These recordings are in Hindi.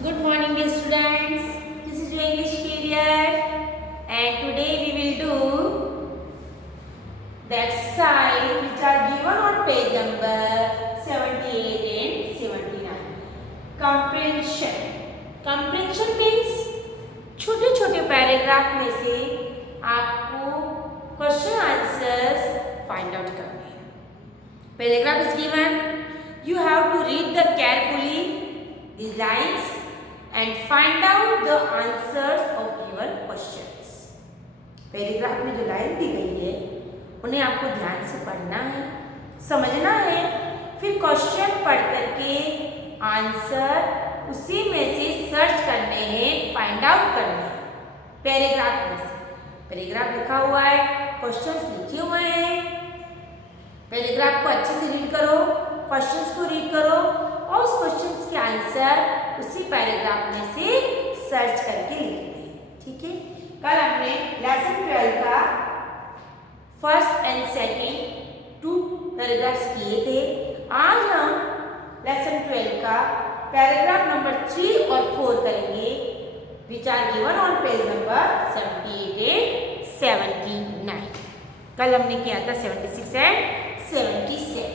Good morning, dear students. This is your English period, and today we will do the exercise which are given on page number 78 and 79. Comprehension. Comprehension means छोटे छोटे पैराग्राफ में से आपको क्वेश्चन आंसर्स फाइंड आउट करने हैं. Paragraph is given. You have to read the carefully these lines and find out the answers of your questions. Paragraph में जो लाइन दी गई है उन्हें आपको ध्यान से पढ़ना है, समझना है, फिर क्वेश्चन पढ़ करके आंसर उसी में से सर्च करने हैं, फाइंड आउट करने हैं पैराग्राफ में से. पैराग्राफ लिखा हुआ है, क्वेश्चंस लिखे हुए हैं. पैराग्राफ को अच्छे से रीड करो, क्वेश्चंस को रीड करो और उस क्वेश्चंस के आंसर उसी पैराग्राफ में से सर्च करके लिखना है. ठीक है. कल हमने लेसन 12 का फर्स्ट एंड सेकंड 2 पैराग्राफ्स किए थे. आज हम लेसन 12 का पैराग्राफ नंबर 3 और 4 करेंगे which are given on page number 78 and 79. कल हमने किया था 76 and 77.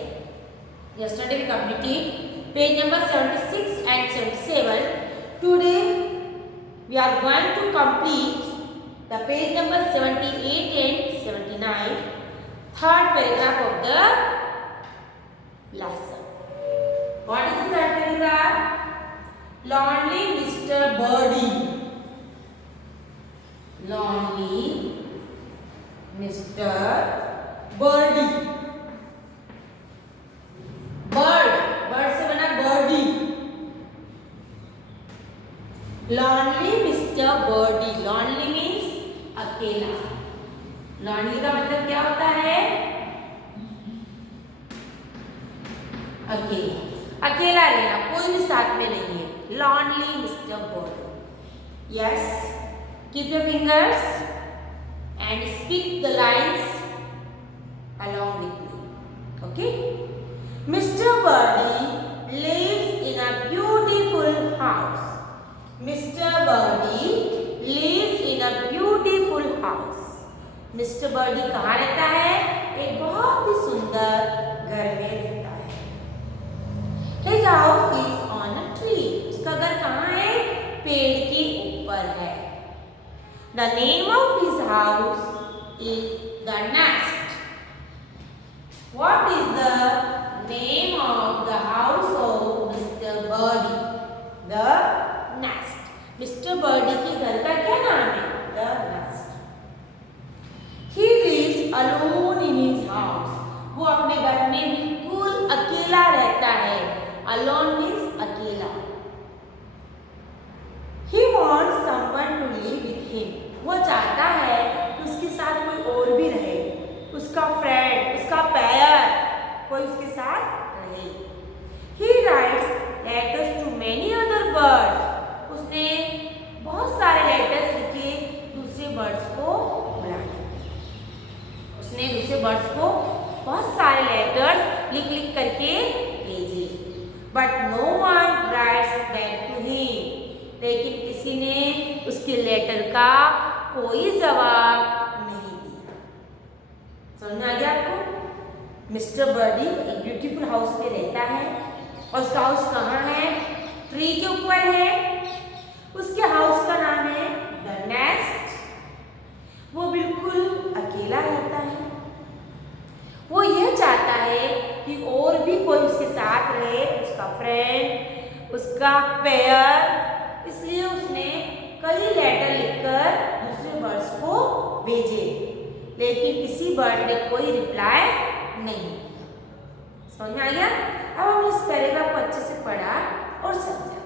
Yesterday we completed page number 76 and 77. Today we are going to complete the page number 78 and 79, third paragraph of the lesson. What is the third paragraph? Lonely Mr. Birdie. Lonely Mr. Birdie. Bird से बना birdie. Lonely mister Birdie. Lonely means अकेला. लॉन्ली का मतलब क्या होता है? अकेला. अकेला रहना, कोई भी साथ में नहीं है. Lonely mister Birdie. Yes, keep your fingers and speak the lines along with me. Okay? Mr. Birdie lives in a beautiful house. Mr. Birdie lives in a beautiful house. Mr. Birdie कहाँ रहता है? एक बहुत ही सुंदर घर में रहता है. His house is on a tree. उसका घर कहाँ है? पेड़ के ऊपर है. The name of his house is the Nest. What is the name of the house of Mr. Birdie? The Nest. Mr. Birdie के घर का क्या नाम है? The Nest. He lives alone in his house. वो अपने घर में बिल्कुल अकेला रहता है. Alone means अकेला. He wants someone to live with him. वो चाहता है कि उसके साथ कोई और भी रहे. उसका फ्रेंड, उसका पेयर कोई उसके साथ रहे. He writes letters to many other birds. उसने बहुत सारे लेटर्स लिखे दूसरे बर्ड्स को बुलाने. उसने दूसरे बर्ड्स को बहुत सारे लेटर्स लिख लिख करके भेजे. But no one writes back to him. लेकिन किसी ने उसके लेटर का कोई जवाब नहीं दिया. समझ में आ गया आपको? मिस्टर बर्डी एक ब्यूटीफुल हाउस में रहता है और उसका हाउस कहाँ है? ट्री के ऊपर है. उसके हाउस का नाम है द नेस्ट. वो बिल्कुल अकेला रहता है. वो यह चाहता है कि और भी कोई उसके साथ रहे, उसका फ्रेंड, उसका पेयर. इसलिए उसने कई लेटर लिखकर दूसरे बर्ड्स को भेजे, लेकिन किसी बर्ड ने कोई रिप्लाई नहीं. समझ में आ गया? अब हम इस पैराग्राफ को अच्छे से पढ़ा और समझा.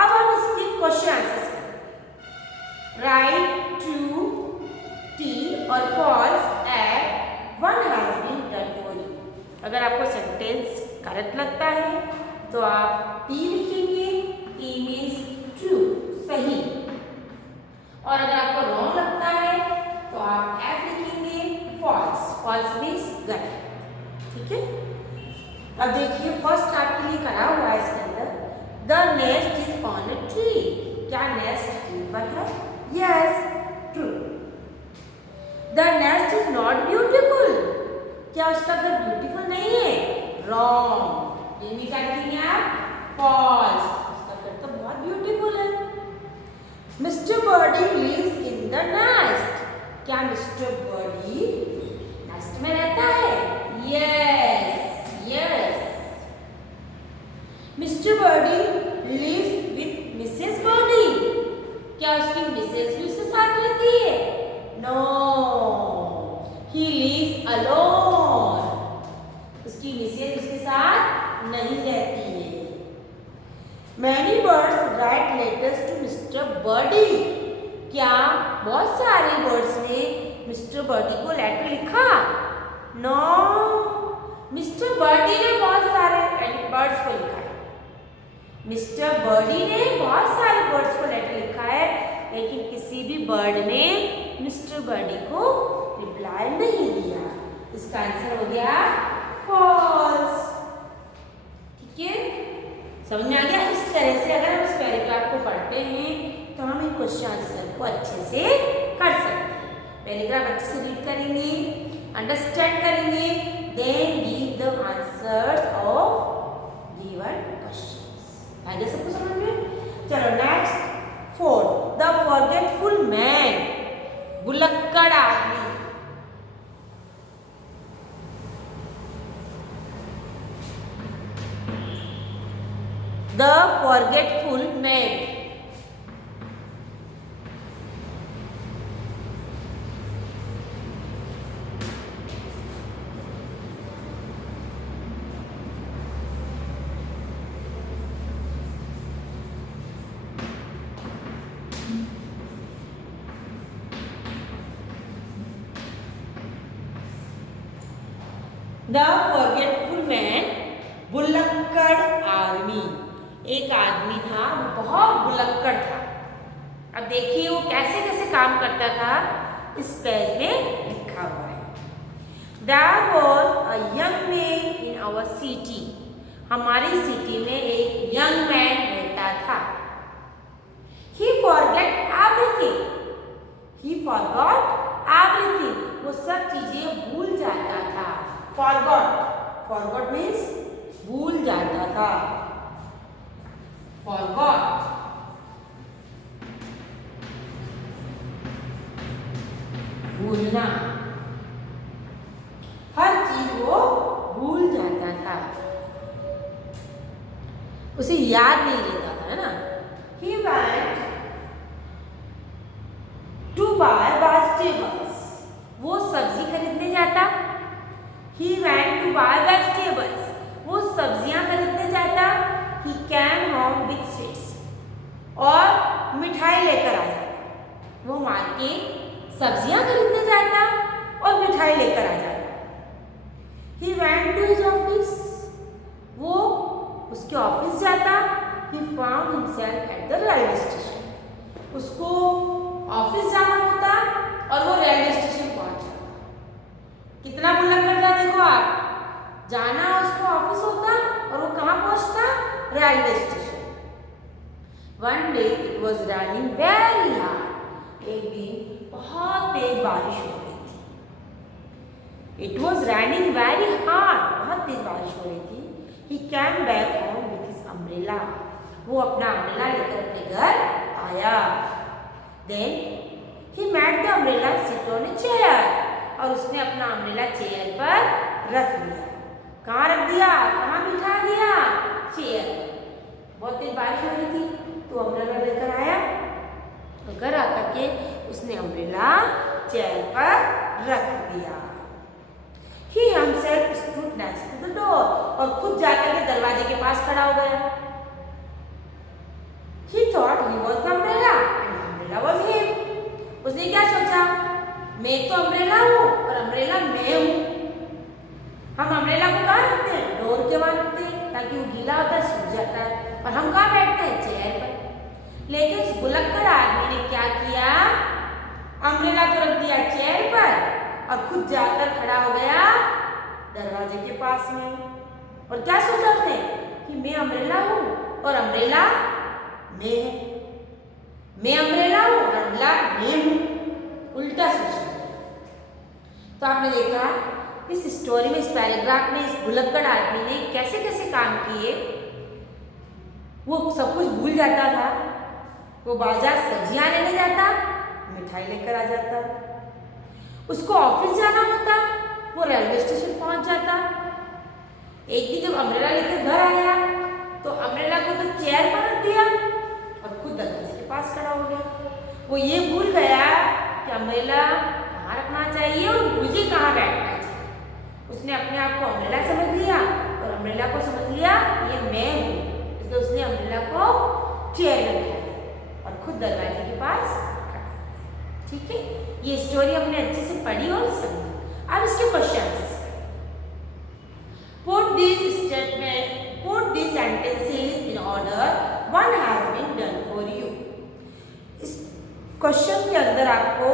अब हम इसके क्वेश्चन आंसर्स करेंगे. राइट ट्रू, टी और false at one has been done for you. अगर आपको सेंटेंस करेक्ट लगता है तो आप टी लिखेंगे. टी मीन्स ट्रू, सही. और अगर आपको रॉन्ग लगता है तो आप एफ लिखेंगे. फॉल्स. फॉल्स मीन्स गलत. ठीक है. अब देखिए फर्स्ट आपके लिए करा हुआ है इसके अंदर the nest is on a tree. लिखेंगे आप? फॉल्स। उसका कट तो बहुत ब्यूटीफुल है। Mister Birdie lives in the nest. क्या मिस्टर बर्डी नेस्ट में रहता है? Yes yes. Mister Birdie lives with Mrs Birdie. क्या उसकी मिसेस भी उसके साथ रहती है? No, he lives alone. उसकी मिसेस उसके साथ नहीं रहती है। Many birds write letters to Mr. Birdie. क्या बहुत सारे बर्ड्स ने मिस्टर बर्डी को लेटर लिखा? नो, मिस्टर बर्डी ने बहुत सारे बर्ड्स को लिखा है। मिस्टर बर्डी ने बहुत सारे बर्ड्स को लेटर लिखा है, लेकिन किसी भी बर्ड ने मिस्टर बर्डी को रिप्लाई नहीं दिया। इसका आंसर हो गया फॉल्स। ठीक है, समझ में आ गया? इस तरह से अगर हम इस पैराग्राफ को पढ़ते हैं तो हम इन क्वेश्चन आंसर को अच्छे से कर सकते हैं। पैराग्राफ अच्छे से रीड करेंगे, अंडरस्टैंड करेंगे, then give the answers of given questions. आगे सबको समझ में? चलो नेक्स्ट 4, द फॉरगेटफुल मैन। भुलक्कड़ आदमी। The forgetful man. The forgetful man, भुलक्कड़ आदमी। एक आदमी था, वो बहुत भुलक्कड़ था। अब देखिए वो कैसे कैसे काम करता था, इस पेज में लिखा हुआ है। There was a young man in our city. हमारी सिटी में एक यंग मैन रहता था। He forget everything. He forgot everything. वो सब चीजें भूल जाता था। Forgot means भूल जाता था। Forgot. भूलना, हर चीज वो भूल जाता था, उसे याद नहीं रहता था, है ना? He went to buy vegetables. वो सब्जी खरीदने जाता। He went to buy vegetables. वो सब्जियां खरीदने जाता। He came home with sweets. और मिठाई लेकर आ जाता। वो मार्केट सब्जियां खरीदने जाता और मिठाई लेकर आ जाता। He went to his office. वो उसके ऑफिस जाता। He found himself at the railway station. उसको ऑफिस जाना होता और वो रेलवे स्टेशन पहुंच जाता। कितना भुलक्कड़ था देखो आप, जाना उसको ऑफिस होता और वो कहाँ पहुंचता? Railway station. One day it was raining very hard. एक दिन बहुत तेज बारिश हो रही थी। It was raining very hard. बहुत तेज बारिश हो रही थी। He came back home with his umbrella. वो अपना अम्ब्रेला लेकर अपने घर आया। Then he made the umbrella sit on a chair. और उसने अपना अम्ब्रेला चेयर पर रख दिया। कहाँ रख दिया? कहाँ बिठा दिया? चेयर। बहुत तेज बारिश हो रही थी तो अम्ब्रेला लेकर आया और घर आकर के उसने अम्ब्रेला चेयर पर रख दिया। He himself stood next to the door. और खुद जाकर के दरवाजे के पास खड़ा हो गया। He thought he was the umbrella and the umbrella was him. उसने क्या सोचा? मैं तो अम्ब्रेला हूँ और अम्ब्रेला मैं हूँ। हम अम्ब्रेला को कहाँ रखते हैं? डोर के वहाँ रखते हैं ताकि वो गीला होता है, सूख जाता है। और हम कहाँ बैठते हैं? चेयर पर। लेकिन उस भुलक्कड़ आदमी ने क्या किया? अम्ब्रेला को रख दिया चेयर पर और खुद जाकर खड़ा हो गया दरवाजे के पास में। और क्या सोचा उसने? कि मैं अम्ब्रेला हूँ और अम्ब्रेला मैं है। मैं अम्ब्रेला हूँ और अम्ब्रेला मैं हूँ। उल्टा सोचा। तो आपने देखा इस स्टोरी में, इस पैराग्राफ में इस भुलक्कड़ आदमी ने कैसे कैसे काम किए। वो सब कुछ भूल जाता था। वो बाजार सब्जियां लेने जाता, मिठाई लेकर आ जाता। उसको ऑफिस जाना होता, वो रेलवे स्टेशन पहुंच जाता। एक दिन जब अम्ब्रेला लेकर घर आया तो अम्ब्रेला को तो चेयर पर रख दिया और खुद दरवाजे के पास खड़ा हो गया। वो ये भूल गया कि अम्ब्रेला कहाँ रखना चाहिए और मुझे कहाँ बैठना चाहिए। उसने अपने आप को अम्ब्रेला समझ लिया और अम्ब्रेला को समझ लिया ये मैं हूँ, इसलिए उसने अम्ब्रेला को चेयर में बिठाया और खुद दरवाजे के पास खड़ा। ठीक है, ये स्टोरी हमने अच्छे से पढ़ी और समझी। अब इसके क्वेश्चन आंसर्स करें। Put these sentences in order. One has been done for you. इस क्वेश्चन के अंदर आपको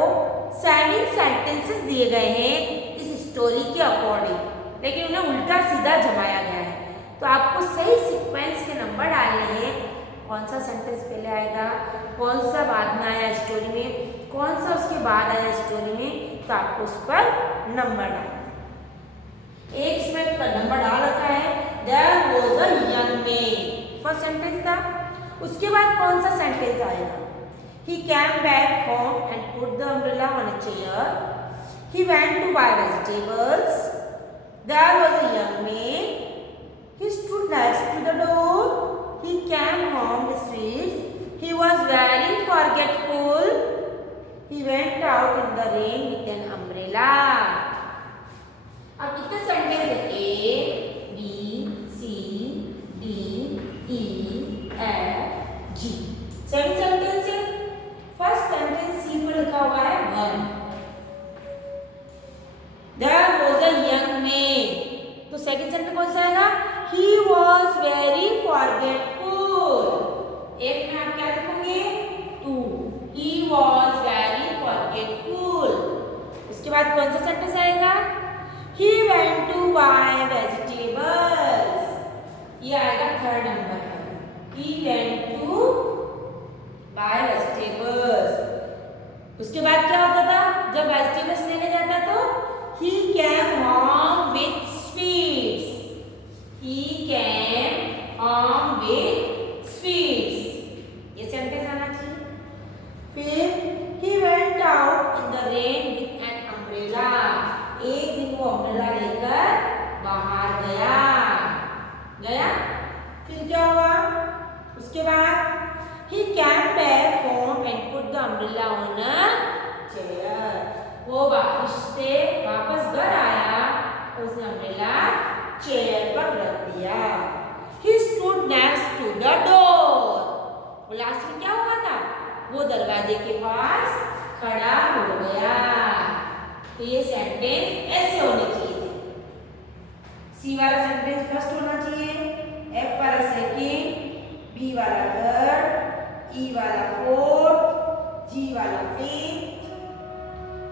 सेंटेंसेस दिए गए हैं इस स्टोरी के अकॉर्डिंग, लेकिन उन्हें उल्टा सीधा जमाया गया है। तो आपको सही सीक्वेंस के नंबर डालने हैं। कौन सा सेंटेंस पहले आएगा, कौन सा बाद में आया स्टोरी में, कौन सा उसके बाद आया स्टोरी में, तो आपको उस पर नंबर डालना। एक इसमें नंबर डाल रखा है, There was a young man, first sentence था। उसके बाद कौन सा सेंटेंस आएगा? He came back home and put the umbrella on a chair. He went to buy vegetables. There was a young man. He stood next to the door. He came home the streets. He was very forgetful. He went out in the rain with an umbrella. अब कितने सेंटेंस है? A, B, C, D, E, F, G। 7 sentence है। फर्स्ट सेंटेंस सी पर लिखा हुआ है 1। There was a young man, तो सेकंड सेंटेंस कौन सा आएगा? He was very forgetful। एक में आप क्या लिखोगे? 2। He was very forgetful। उसके बाद कौन सा सेंटेंस आएगा? He went to buy vegetables। ये आएगा थर्ड नंबर पर। He went to buy vegetables। उसके बाद क्या होता था? जब वेजिटेबल्स लेने जाता तो he came home with sweets। He came home with sweets। ये सेंटेंस आना चाहिए। फिर he went out in the rain with an umbrella। एक दिन वो अम्ब्रेला लेकर बाहर गया। फिर क्या हुआ? उसके बाद he came back home and put the umbrella on a chair। वो बारिश से वापस घर आया और उसने अम्ब्रेला चेयर पर रख दिया। He stood next to the door। वो लास्ट में क्या हुआ था? वो दरवाजे के पास खड़ा हो गया। तो ये सेंटेंस ऐसे होने चाहिए थे। सी वाला सेंटेंस फर्स्ट होना चाहिए, एफ वाला सेकंड, बी वाला थर्ड, ई वाला फोर्थ, जी वाला फिफ्थ,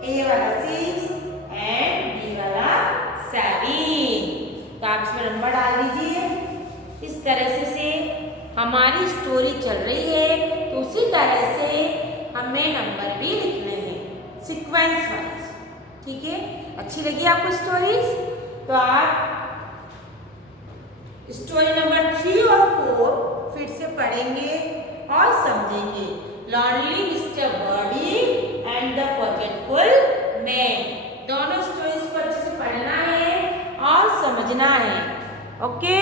ए वाला सिक्स एंड डी वाला 7। तो आप इसमें नंबर डाल दीजिए। इस तरह से हमारी स्टोरी चल रही है, तो उसी तरह से हमें नंबर भी लिखने हैं सीक्वेंस वाइज। ठीक है, अच्छी लगी आपको स्टोरीज? तो आप स्टोरी नंबर 3 और 4 फिर से पढ़ेंगे और समझेंगे। Lonely mister Birdie and the forgetful man, दोनों स्टोरीज को अच्छे से पढ़ना है और समझना है। ओके।